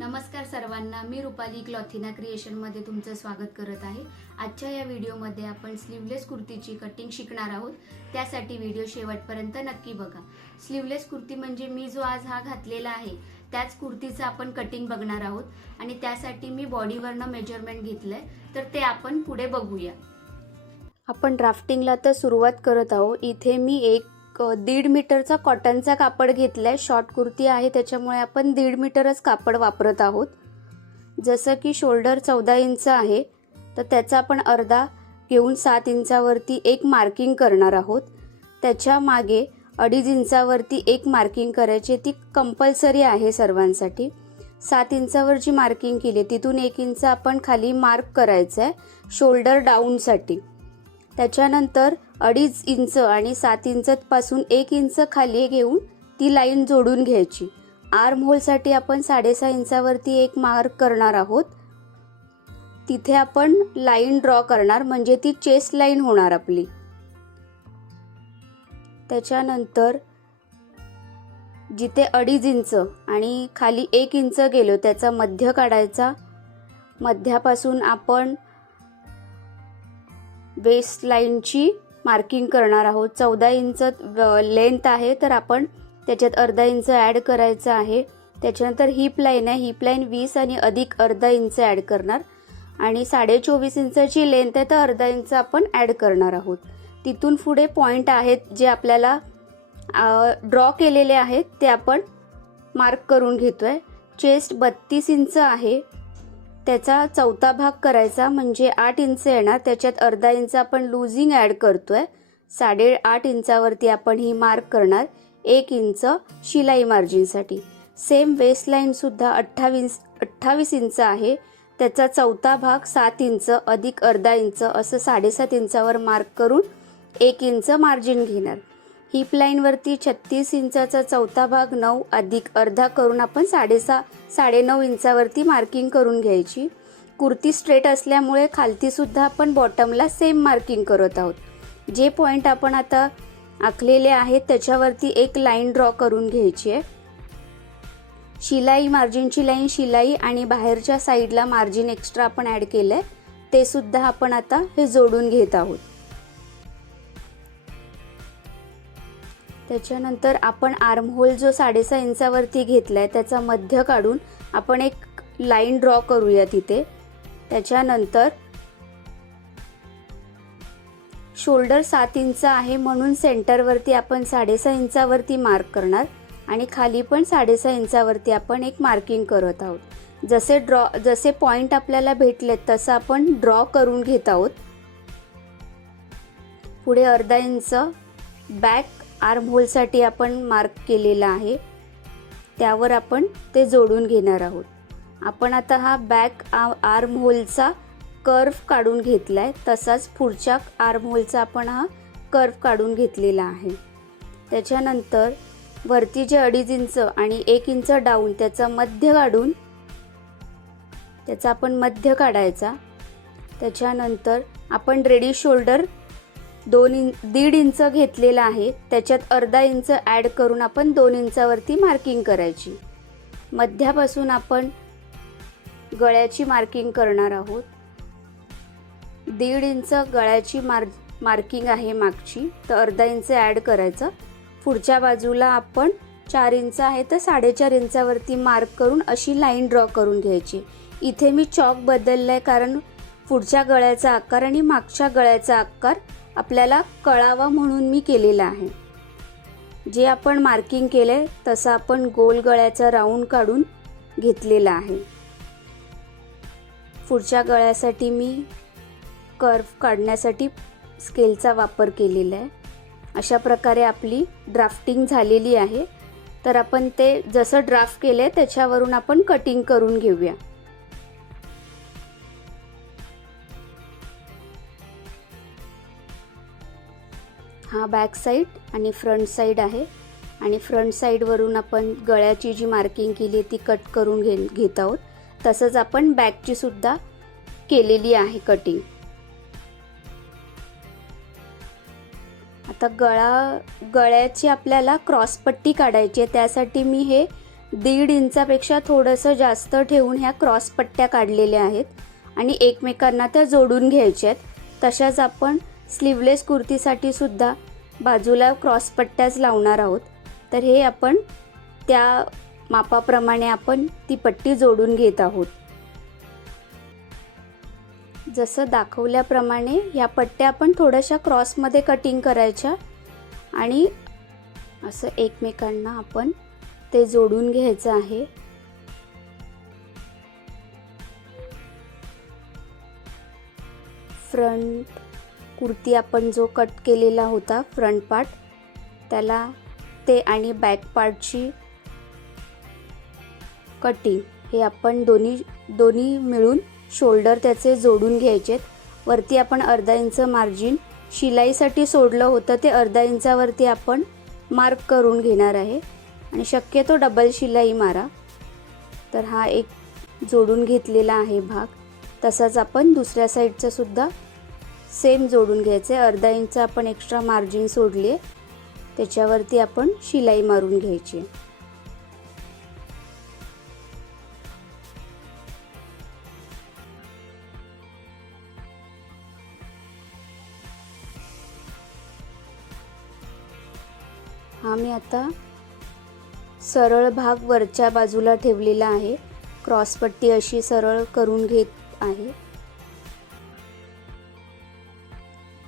नमस्कार सर्वांना, मी रुपाली क्लॉथिना क्रिएशनमध्ये तुमचं स्वागत करत आहे। आजच्या या व्हिडिओमध्ये आपण स्लीवलेस कुर्तीची कटिंग शिकणार आहोत। त्यासाठी व्हिडिओ शेवटपर्यंत नक्की बघा। स्लीवलेस कुर्ती म्हणजे मी जो आज हा घातलेला आहे त्याच कुर्तीचं आपण कटिंग बघणार आहोत आणि त्यासाठी मी बॉडीवरनं मेजरमेंट घेतलंय, तर ते आपण पुढे बघूया। आपण ड्राफ्टिंगला तर सुरुवात करत आहोत। इथे मी 1.5 मीटरचा कॉटनचा कापड घेतलाय। शॉर्ट कुर्ती आहे त्याच्यामुळे आपण 1.5 मीटरच कापड वापरत आहोत। जसं की शोल्डर 14 इंच आहे तर त्याचा आपण अर्धा घेऊन 7 इंचावरती एक मार्किंग करणार आहोत। त्याच्या मागे 2.5 इंचावरती एक मार्किंग करायची, ती कंपल्सरी आहे सर्वांसाठी। 7 इंचावर जी मार्किंग केली तिथून 1 इंच आपण खाली मार्क करायचं आहे शोल्डर डाऊनसाठी। त्याच्यानंतर 2.5 इंच आणि 7 इंच पासून 1 इंच खाली घेऊन ती लाईन जोडून घ्यायची। आर्म होलसाठी आपण 6.5 इंचावरती एक मार्क करणार आहोत। तिथे आपण लाईन ड्रॉ करणार, म्हणजे ती चेस्ट लाईन होणार आपली। त्याच्यानंतर जिथे 2.5 इंच आणि खाली 1 इंच गेलो त्याचा मध्य काढायचा। मध्यापासून आपण वेस्ट लाईनची मार्किंग करणार आहोत। 14 इंच लेंथ आहे तर आपण त्याच्यात अर्धा इंच ॲड करायचं आहे। त्याच्यानंतर हिप लाईन आहे, हिप लाईन 20 आणि अधिक अर्धा इंच ॲड करणार आणि 24.5 इंचाची लेंथ आहे तर अर्धा इंच आपण ॲड करणार आहोत। तिथून पुढे पॉइंट आहेत जे आपल्याला ड्रॉ केलेले आहेत ते आपण मार्क करून घेतोय। चेस्ट 32 इंच आहे, त्याचा चौथा भाग करायचा म्हणजे 8 इंच येणार। त्याच्यात अर्धा इंच आपण लूजिंग ॲड करतोय। 8.5 इंचावरती आपण ही मार्क करणार। 1 इंच शिलाई मार्जिनसाठी। सेम वेस्ट लाईन सुद्धा 28 इंच आहे, त्याचा चौथा भाग 7 इंच अधिक अर्धा इंच असं 7.5 इंचावर मार्क करून 1 इंच मार्जिन घेणार। हिप लाईनवरती 36 इंचाचा चौथा भाग 9 अधिक अर्धा करून आपण 9.5 इंचावरती मार्किंग करून घ्यायची। कुर्ती स्ट्रेट असल्यामुळे खालती सुद्धा आपण बॉटमला सेम मार्किंग करत आहोत। जे पॉइंट आपण आता आखलेले आहेत त्याच्यावरती एक लाईन ड्रॉ करून घ्यायची आहे। शिलाई मार्जिनची लाईन, शिलाई आणि बाहेरच्या साईडला मार्जिन एक्स्ट्रा आपण ॲड केलंय ते सुद्धा आपण आता हे जोडून घेत आहोत। त्याच्यानंतर आपण आर्म होल जो 6.5 इंचावरती घेतलाय त्याचा मध्य काढून आपण एक लाईन ड्रॉ करूया तिथे। त्याच्यानंतर शोल्डर 7 इंच आहे म्हणून सेंटरवरती आपण 6.5 इंचावरती मार्क करणार आणि खाली पण 6.5 इंचावरती आपण एक मार्किंग करत आहोत। जसे पॉइंट आपल्याला भेटलेत तसं आपण ड्रॉ करून घेत आहोत। पुढे अर्धा इंच बॅक आर्म होलसाठी आपण मार्क केलेला आहे, त्यावर आपण ते जोडून घेणार आहोत। आपण आता हा बॅक आर्म होलचा कर्व काढून घेतलाय, तसाच पुढच्या आर्म होलचा आपण हा कर्व काढून घेतलेला आहे। त्याच्यानंतर वरती जे 2.5 इंच आणि 1 इंच डाऊन त्याचा मध्य काढून त्याचा आपण मध्य काढायचा। त्याच्यानंतर आपण रेडी शोल्डर 1.5 इंच घेतलेला आहे, त्याच्यात अर्धा इंच ॲड करून आपण 2 इंचावरती मार्किंग करायची। मध्यापासून आपण गळ्याची मार्किंग करणार आहोत। 1.5 इंच गळ्याची मार्किंग आहे मागची, तर अर्धा इंच ॲड करायचं। पुढच्या बाजूला आपण 4 इंच आहे तर 4.5 इंचावरती मार्क करून अशी लाईन ड्रॉ करून घ्यायची। इथे मी चॉक बदललाय कारण पुढच्या गळ्याचा आकार आणि मागच्या गळ्याचा आकार आपल्याला कळावा म्हणून मी केलेला आहे। जे आपण मार्किंग केलंय तसं आपण गोल गळ्याचा राऊंड काढून घेतलेला आहे। पुढच्या गळ्यासाठी मी कर्व काढण्यासाठी स्केलचा वापर केलेला आहे। अशा प्रकारे आपली ड्राफ्टिंग झालेली आहे, तर आपण ते जसं ड्राफ्ट केलंय त्याच्यावरून आपण कटिंग करून घेऊया। हा बॅक साईड आणि फ्रंट साईड आहे आणि फ्रंट साईडवरून आपण गळ्याची जी मार्किंग केली ती कट करून घेत आहोत। तसंच आपण बॅकची सुद्धा केलेली आहे कटिंग। आता गळ्याची आपल्याला क्रॉसपट्टी काढायची आहे, त्यासाठी मी हे 1.5 इंचापेक्षा थोडंसं जास्त ठेवून ह्या क्रॉस पट्ट्या काढलेल्या आहेत आणि एकमेकांना त्या जोडून घ्यायच्या आहेत। तशाच आपण स्लीवलेस कुर्तीसाठी सुद्धा बाजूला क्रॉस पट्ट्याच लावणार आहोत। तर हे आपण त्या मापाप्रमाणे आपण ती पट्टी जोडून घेत आहोत। जसं दाखवल्याप्रमाणे ह्या पट्ट्या आपण थोड्याशा क्रॉसमध्ये कटिंग करायच्या आणि असं एकमेकांना आपण ते जोडून घ्यायचं आहे। फ्रंट कुर्ती आपण जो कट केलेला होता फ्रंट पार्ट, त्याला ते आणि बॅक पार्टची कटिंग हे आपण दोन्ही मिळून शोल्डर त्याचे जोडून घ्यायचेत। वरती आपण अर्धा इंच मार्जिन शिलाईसाठी सोडलं होतं, ते अर्धा इंचावरती आपण मार्क करून घेणार आहे आणि शक्यतो डबल शिलाई मारा। तर हा एक जोडून घेतलेला आहे भाग। तसाच आपण दुसऱ्या साईडचा सुद्धा सेम जोडून घ्यायचे। अर्धा इंच आपण एक्स्ट्रा मार्जिन सोडले, त्याच्यावरती आपण शिलाई मारून घ्यायची। हा मी आता सरळ भाग वरच्या बाजूला ठेवलेला आहे, क्रॉस पट्टी अशी सरळ करून घेत आहे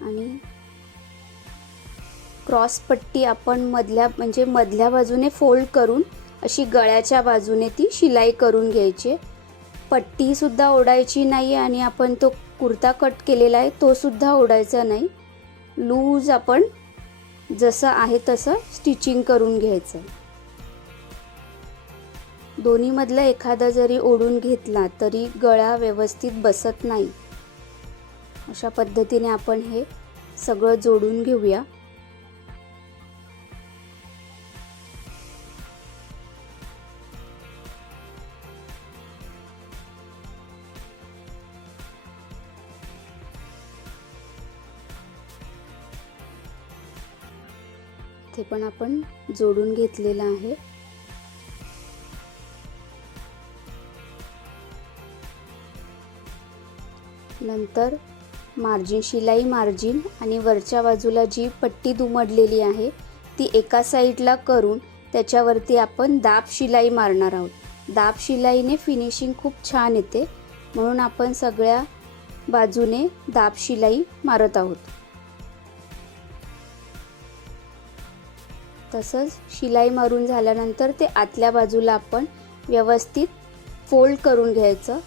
आणि क्रॉस पट्टी आपण मधल्या बाजूने फोल्ड करून अशी गळ्याच्या बाजूने ती शिलाई करून घ्यायची। पट्टी सुद्धा ओढायची नाही आणि आपण तो कुर्ता कट केलेला आहे तो सुद्धा ओढायचा नाही। लूज आपण जसं आहे तसं स्टिचिंग करून घ्यायचं। दोन्ही मधला एखादा जरी ओढून घेतला तरी गळा व्यवस्थित बसत नाही। अशा पद्धतीने आपण हे सगळं जोडून घेऊया। ते पण आपण जोडून घेतलेलं आहे। नंतर शिलाई मार्जिन आणि वरच्या बाजूला जी पट्टी दुमडलेली आहे ती एका साईडला करून त्याच्यावरती आपण दाब शिलाई मारणार आहोत। दाब शिलाईने फिनिशिंग खूप छान येते, म्हणून आपण सगळ्या बाजूने दाब शिलाई मारत आहोत। तसंच शिलाई मारून झाल्यानंतर ते आतल्या बाजूला आपण व्यवस्थित फोल्ड करून घ्यायचं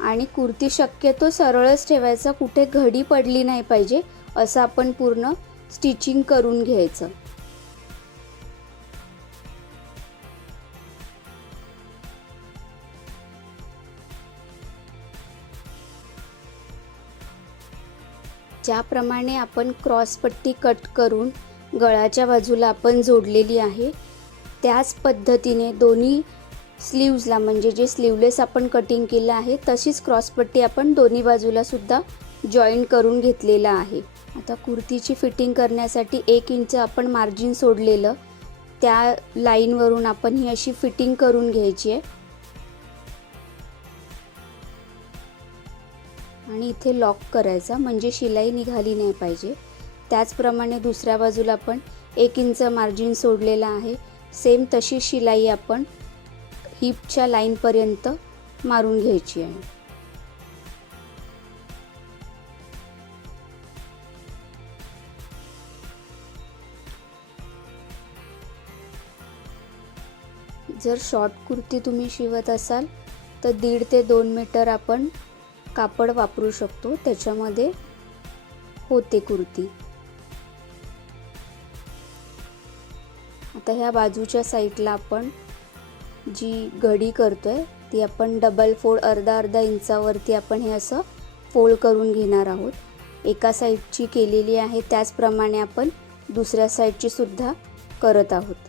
आणि कुर्ती शक्यतो सरळच ठेवायचं, कुठे घडी पडली नाही पाहिजे असं आपण पूर्ण स्टिचिंग करून घ्यायचं। ज्याप्रमाणे आपण क्रॉस पट्टी कट करून गळ्याच्या बाजूला आपण जोडलेली आहे, त्याच पद्धतीने दोन्ही स्लीव्जला म्हणजे जे स्लीवलेस आपण कटिंग केलं आहे तशीच क्रॉस पट्टी आपण दोन्ही बाजूला सुद्धा जॉईंट करून घेतलेला आहे। आता कुर्तीची फिटिंग करण्यासाठी 1 इंच आपण मार्जिन सोडलेलं, त्या लाईनवरून आपण ही अशी फिटिंग करून घ्यायची आहे आणि इथे लॉक करायचा म्हणजे शिलाई निघाली नाही पाहिजे। त्याचप्रमाणे दुसऱ्या बाजूला आपण 1 इंच मार्जिन सोडलेला आहे, सेम तशी शिलाई आपण हिपच्या लाईनपर्यंत मारून घ्यायची आहे। जर शॉर्ट कुर्ती तुम्ही शिवत असाल तर 1.5 ते 2 मीटर आपण कापड वापरू शकतो, त्याच्यामध्ये होते कुर्ती। आता ह्या बाजूच्या साईडला आपण जी घडी करतोय ती आपण डबल फोल्ड अर्धा इंचावरती आपण हे असं फोल्ड करून घेणार आहोत। एका साईडची केलेली आहे त्याचप्रमाणे आपण दुसऱ्या साईडची सुद्धा करत आहोत।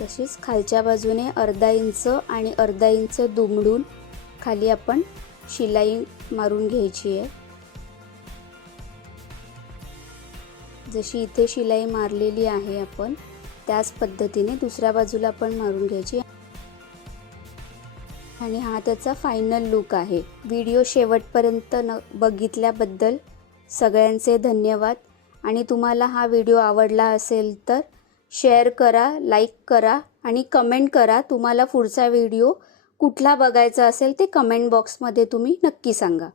तशीच खालच्या बाजूने अर्धा इंच आणि अर्धा इंच दुमडून खाली आपण शिलाई मारून घ्यायची आहे। जशी इथे शिलाई मारलेली आहे आपण त्याच पद्धतीने दुसऱ्या बाजूला पण मारून घ्यायची आणि हा त्याचा फायनल लुक आहे। व्हिडिओ शेवटपर्यंत बघितल्याबद्दल सगळ्यांचे धन्यवाद आणि तुम्हाला हा व्हिडिओ आवडला असेल तर शेअर करा, लाईक करा आणि कमेंट करा। तुम्हाला पुढचा व्हिडिओ कुठला बघायचा असेल ते कमेंट बॉक्समध्ये तुम्ही नक्की सांगा।